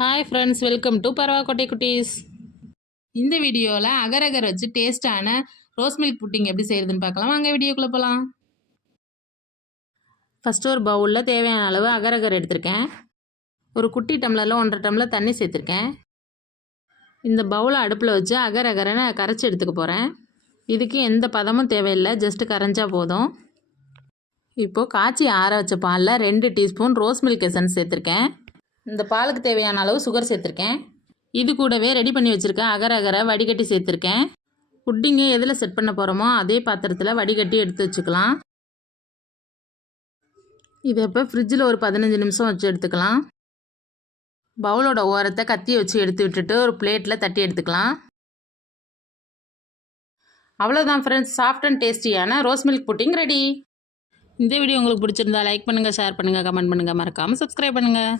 Hi friends, welcome to Paravakottai குட்டீஸ். இந்த வீடியோவில் அகர் அகர் வச்சு டேஸ்ட்டான ரோஸ் மில்க் புட்டிங் எப்படி செய்கிறதுன்னு பார்க்கலாம். வாங்க வீடியோக்குள்ளே போகலாம். ஃபஸ்ட்டு ஒரு பவுலில் தேவையான அளவு அகர் அகர் எடுத்திருக்கேன். ஒரு குட்டி டம்ளரில் 1.5 டம்ளர் தண்ணி சேர்த்துருக்கேன். இந்த பவுலை அடுப்பில் வச்சு அகர் அகரை நான் கரைச்சி எடுத்துக்க போகிறேன். இதுக்கு எந்த பதமும் தேவையில்லை, ஜஸ்ட்டு கரைஞ்சா போதும். இப்போது காய்ச்சி ஆற வச்ச பாலில் 2 டீஸ்பூன் ரோஸ் மில்க் எசன்ஸ் சேர்த்துருக்கேன். இந்த பாலுக்கு தேவையான அளவு சுகர் சேர்த்துருக்கேன். இது கூடவே ரெடி பண்ணி வச்சுருக்கேன் அகர் அகரை வடிகட்டி சேர்த்துருக்கேன். புட்டிங்கை எதில் செட் பண்ண போகிறோமோ அதே பாத்திரத்தில் வடிகட்டி எடுத்து வச்சுக்கலாம். இதை இப்போ ஃப்ரிட்ஜில் ஒரு 15 நிமிஷம் வச்சு எடுத்துக்கலாம். பவுலோட ஓரத்தை கத்தியை வச்சு எடுத்து விட்டுட்டு ஒரு பிளேட்டில் தட்டி எடுத்துக்கலாம். அவ்வளோதான் ஃப்ரெண்ட்ஸ், சாஃப்ட் அண்ட் டேஸ்டியான ரோஸ் மில்க் புட்டிங் ரெடி. இந்த வீடியோ உங்களுக்கு பிடிச்சிருந்தா லைக் பண்ணுங்கள், ஷேர் பண்ணுங்கள், கமெண்ட் பண்ணுங்கள், மறக்காமல் சப்ஸ்கிரைப் பண்ணுங்கள்.